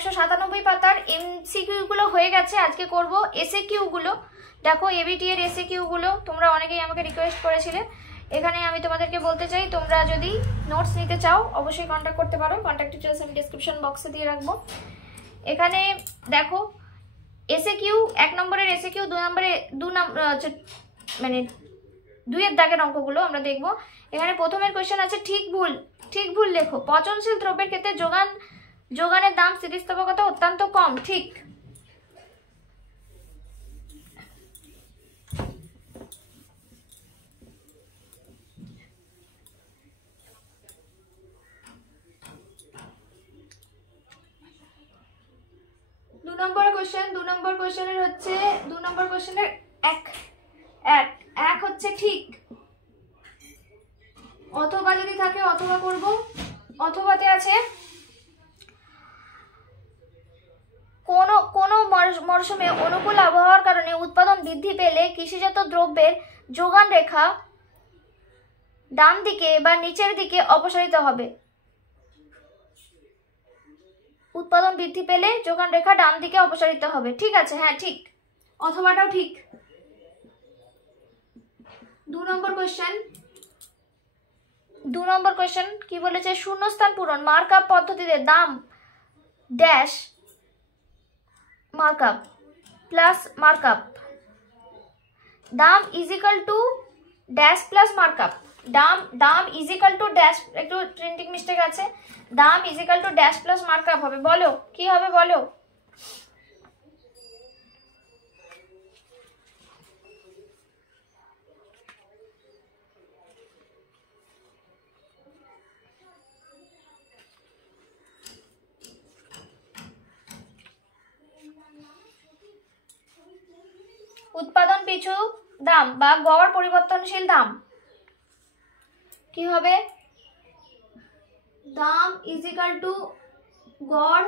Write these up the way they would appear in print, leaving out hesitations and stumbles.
197 পাতার এমসিকিউ গুলো হয়ে গেছে, আজকে করব এসএ কিউ গুলো। দেখো এবিটি এর এসএ কিউ গুলো তোমরা অনেকেই আমাকে রিকোয়েস্ট করেছিলে। এখানে আমি তোমাদেরকে বলতে চাই, তোমরা যদি নোটস নিতে চাও অবশ্যই কন্ট্যাক্ট করতে পারো, কন্ট্যাক্ট ডিটেইলস আমি ডেসক্রিপশন বক্সে দিয়ে রাখবো। এখানে দেখো এসএ কিউ 1 নম্বরের এসএ কিউ 2 নম্বরে মানে 2-এর দাগের অঙ্কগুলো আমরা দেখব। এখানে প্রথমের কোশ্চেন আছে ঠিক ভুল লেখো। পচনশীল দ্রব্যের ক্ষেত্রে যোগানের দাম স্থিতিস্থাপকতা অত্যন্ত কম, ঠিক। দু নম্বর কোশ্চেনের হচ্ছে 2 নম্বর কোশ্চেনের এক হচ্ছে ঠিক। অথবা যদি থাকে অথবা করব। অথবাতে আছে কোন মরশুমে অনুকূল আবহাওয়ার কারণে উৎপাদন বৃদ্ধি পেলে কৃষিজাত দ্রব্যের যোগান রেখা ডান দিকে বা নিচের দিকে অপসারিত হবে। উৎপাদন বৃদ্ধি পেলে যোগান রেখা ডান দিকে অপসারিত হবে, ঠিক আছে, হ্যাঁ ঠিক। অথবাটাও ঠিক। 2 নম্বর কোশ্চেন কি বলেছে? শূন্যস্থান পূরণ মার্কআপ পদ্ধতিতে দাম ড্যাশ মার্কআপ প্লাস মার্কআপ, দাম equal to dash plus markup. দাম ইজিক্যাল টু ড্যাশ, একটু প্রিন্টিং মিস্টেক আছে, দাম equal to dash plus markup হবে। বলো কি হবে, বলো। উৎপাদন পিছু দাম বা গড় পরিবর্তনশীল দাম কি হবে? দাম ইজিক্যাল টু গড়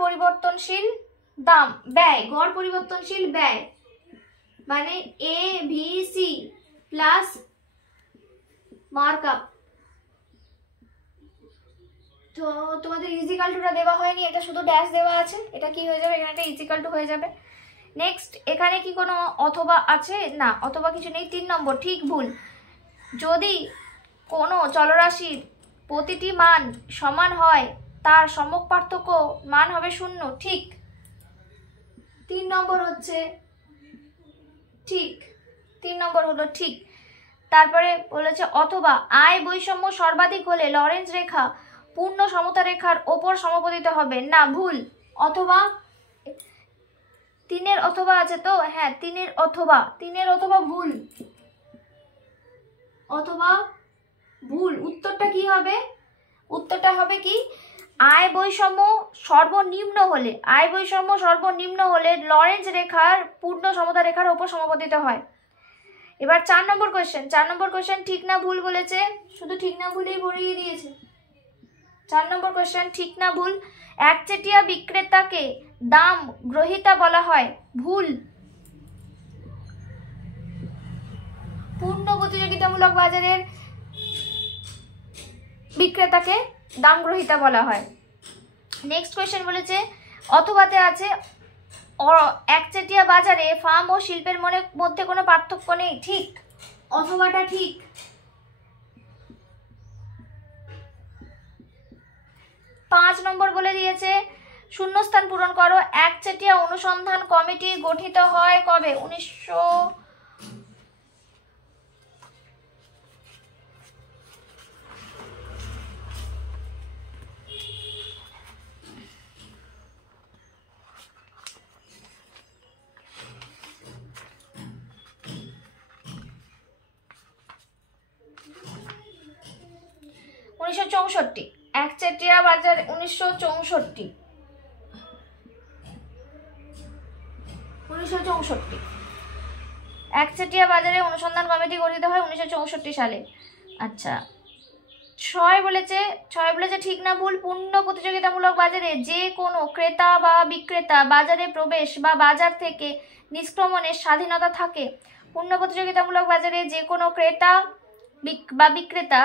পরিবর্তনশীল দাম, ব্যয়, গড় পরিবর্তনশীল ব্যয় মানে ABC প্লাস মার্কআপ। তো তোমাদের ইজিক্যাল টুটা দেওয়া হয়নি, এটা শুধু ড্যাশ দেওয়া আছে। এটা কি হয়ে যাবে? এখানে একটা ইজিক্যাল টু হয়ে যাবে। নেক্সট, এখানে কি কোনো অথবা আছে? না, অথবা কিছু নেই। 3 নম্বর ঠিক ভুল। যদি কোনো চলরাশির প্রতিটি মান সমান হয় তার সমক পার্থক্য মান হবে 0, ঠিক। 3 নম্বর হচ্ছে ঠিক, 3 নম্বর হলো ঠিক। তারপরে বলেছে অথবা আয় বৈষম্য সর্বাধিক হলে লরেন্স রেখা পূর্ণ সমতা রেখার ওপর সমপতিত হবে, না ভুল। অথবা 3-এর অথবা আছে তো, হ্যাঁ 3-এর অথবা ভুল, অথবা ভুল। উত্তরটা কি হবে? উত্তরটা হবে কি? আয় বৈষম্য সর্বনিম্ন হলে লরেন্স রেখার পূর্ণ সমতা রেখার ওপর সমপতিত হয়। এবার 4 নম্বর কোশ্চেন ঠিক না ভুল বলেছে, শুধু ঠিক না ভুলই ভরিয়ে দিয়েছে। 4 নম্বর কোশ্চেন ঠিক না ভুল। একচেটিয়া বিক্রেতাকে দাম গ্রহীতা বলা হয়, ভুল। পূর্ণ প্রতিযোগিতামূলক বাজারের বিক্রেতাকে দাম গ্রহীতা বলা হয়। নেক্সট কোশ্চেন বলেছে অথবাতে আছে একচেটিয়া বাজারে ফার্ম ও শিল্পের মধ্যে কোনো পার্থক্য নেই, ঠিক। অথবাটা ঠিক। 5 নম্বর বলে দিয়েছে শূন্যস্থান পূরণ করো। একচেটিয়া অনুসন্ধান কমিটি গঠিত হয় কবে? 1964। একচেটিয়া বাজার 1964। একচেটিয়া বাজারে অনুসন্ধান কমিটি গঠিত হয় 1964 সালে। আচ্ছা, 6 বলেছে ঠিক না ভুল। পূর্ণ প্রতিযোগিতামূলক বাজারে যে কোনো ক্রেতা বা বিক্রেতা বাজারে প্রবেশ বা বাজার থেকে নিষ্ক্রমণের স্বাধীনতা থাকে। পূর্ণ প্রতিযোগিতামূলক বাজারে যে কোনো ক্রেতা বা বিক্রেতা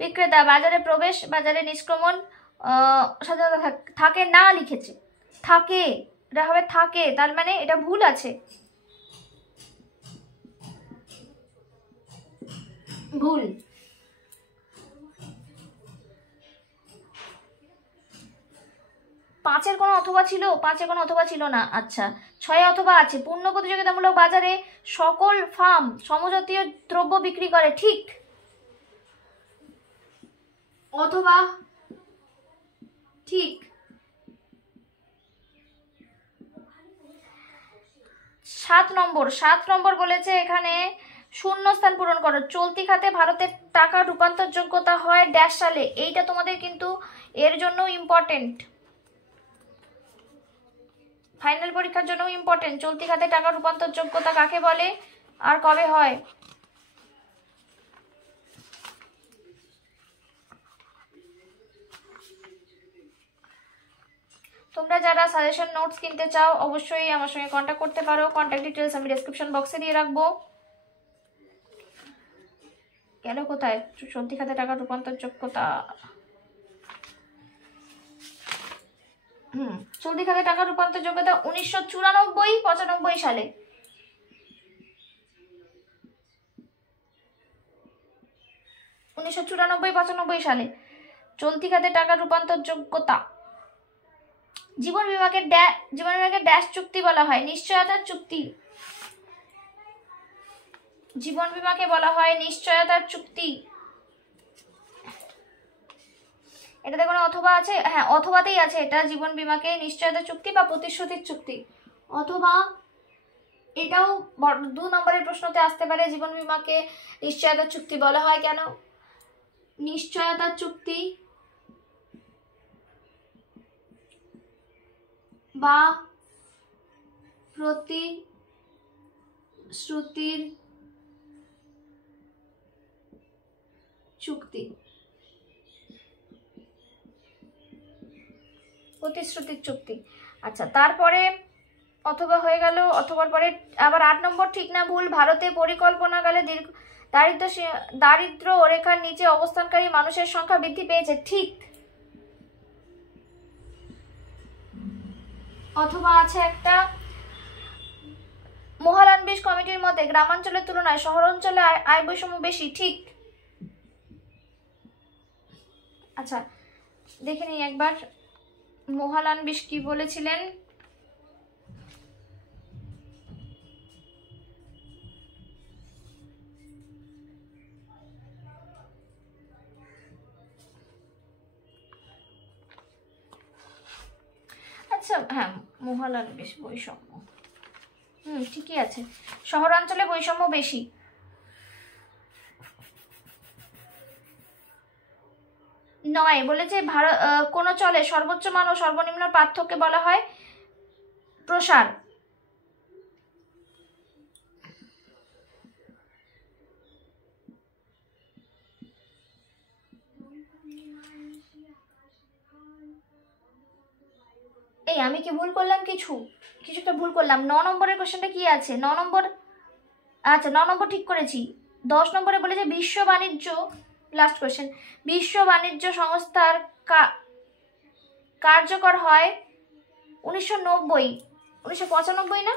বিক্রেতা বাজারে প্রবেশ, বাজারে নিষ্ক্রমণ, স্বাধীনতা থাকে না লিখেছে, থাকে, এটা হবে থাকে, তার মানে এটা ভুল আছে, ভুল। পাঁচের কোনো অথবা ছিল? পাঁচের কোনো অথবা ছিল না। আচ্ছা, ছয়ে অথবা আছে। পূর্ণ প্রতিযোগিতামূলক বাজারে সকল ফার্ম সমজাতীয় দ্রব্য বিক্রি করে, ঠিক। অথবা ঠিক। 7 নম্বর, 7 নম্বর বলেছে এখানে শূন্যস্থান পূরণ করো। চলতি খাতে ভারতের টাকা রূপান্তর যোগ্যতা হয় ড্যাশ সালে। এইটা তোমাদের কিন্তু এর জন্য ইম্পর্টেন্ট, ফাইনাল পরীক্ষার জন্য ইম্পর্টেন্ট। চলতি খাতে টাকা রূপান্তর যোগ্যতা কাকে বলে আর কবে হয়? তোমরা যারা সাজেশন নোটস কিনতে চাও অবশ্যই আমার সঙ্গে কন্ট্যাক্ট করতে পারো। কন্ট্যাক্ট ডিটেলস আমি ডেসক্রিপশন বক্সে দিয়ে রাখবো। গেল কোথায়? চলতি খাতে টাকা রূপান্তর যোগ্যতা, চলতি খাতে টাকা রূপান্তর যোগ্যতা 1994-95 সালে। সালে চলতি খাতে টাকা রূপান্তর যোগ্যতা। জীবন বিমাকে ড্যাশ চুক্তি বলা হয়? নিশ্চয়তার চুক্তি। জীবন বিমাকে বলা হয় নিশ্চয়তার চুক্তি। এটাতে কোনো অথবা আছে? হ্যাঁ, অথবাতেই আছে এটা। জীবন বিমাকে নিশ্চয়তার চুক্তি বা প্রতিশ্রুতির চুক্তি, অথবা এটাও 2 নম্বরের প্রশ্নতে আসতে পারে। জীবন বিমাকে নিশ্চয়তার চুক্তি বলা হয় কেন? নিশ্চয়তার চুক্তি বা প্রতিশ্রুতির চুক্তি, প্রতিশ্রুতির চুক্তি। আচ্ছা, তারপরে অথবা হয়ে গেল। অথবার পরে আবার 8 নম্বর ঠিক না ভুল? ভারতে পরিকল্পনাকালে দারিদ্র রেখার নিচে অবস্থানকারী মানুষের সংখ্যা বৃদ্ধি পেয়েছে, ঠিক। অথবা আছে একটা, মহালানবিশ কমিটির মতে গ্রামাঞ্চলের তুলনায় শহরাঞ্চলে আয় বৈষম্য বেশি, ঠিক। আচ্ছা, দেখে নিই একবার মহালানবিশ কি বলেছিলেন। আচ্ছা, হ্যাঁ, মহালানবিশ বৈষম্য, ঠিকই আছে। শহরাঞ্চলে বৈষম্য বেশি। নয় বলেছে কোন চলে সর্বোচ্চ মান ও সর্বনিম্ন পার্থক্যকে বলা হয় প্রসার। এই আমি কি ভুল করলাম? কিছুটা ভুল করলাম। 9 নম্বরের কোশ্চেনটা কি আছে? 9 নম্বর, আচ্ছা 9 নম্বর ঠিক করেছি। 10 নম্বরে বলেছে বিশ্ব বাণিজ্য, লাস্ট কোশ্চেন, বিশ্ব বাণিজ্য সংস্থার কার্যকর হয় 1990, 1995 না?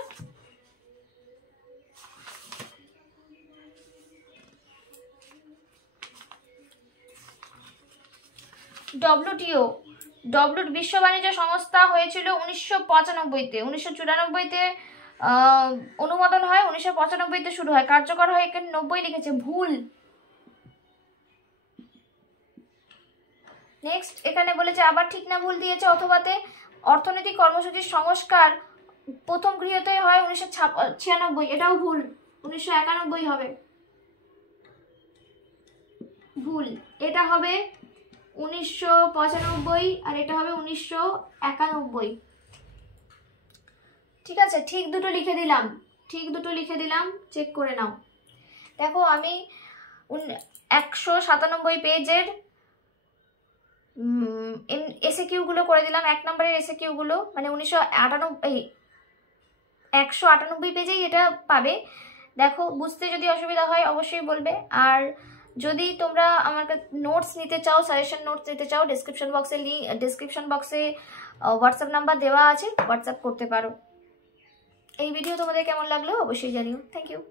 ডব্লিউটিও, বিশ্ব বাণিজ্য সংস্থা হয়েছিল 1995-তে। 1994-তে অনুমোদন হয়, 1995-তে শুরু হয়, কার্যকর হয় এখানে 90 লিখেছে, ভুল। নেক্সট এখানে বলেছে আবার ঠিক না ভুল দিয়েছে অথবাতে, অর্থনৈতিক কর্মসূচির সংস্কার প্রথম গৃহীত হয় 1996, এটাও ভুল, 1991 হবে, ভুল। এটা হবে 1995 আর এটা হবে 1991। ঠিক আছে, ঠিক দুটো লিখে দিলাম, চেক করে নাও। দেখো আমি 197 পেজের এসএকিউ গুলো করে দিলাম। 1 নম্বরের এসএকিউ গুলো মানে 198 পেজেই এটা পাবে। দেখো, বুঝতে যদি অসুবিধা হয় অবশ্যই বলবে। আর যদি তোমরা আমার নোটস নিতে চাও, সাজেশন নোটস নিতে চাও, ডিসক্রিপশন বক্সে হোয়াটসঅ্যাপ নাম্বার দেওয়া আছে, হোয়াটসঅ্যাপ করতে পারো। এই ভিডিও তোমাদের কেমন লাগলো অবশ্যই জানিও। Thank you.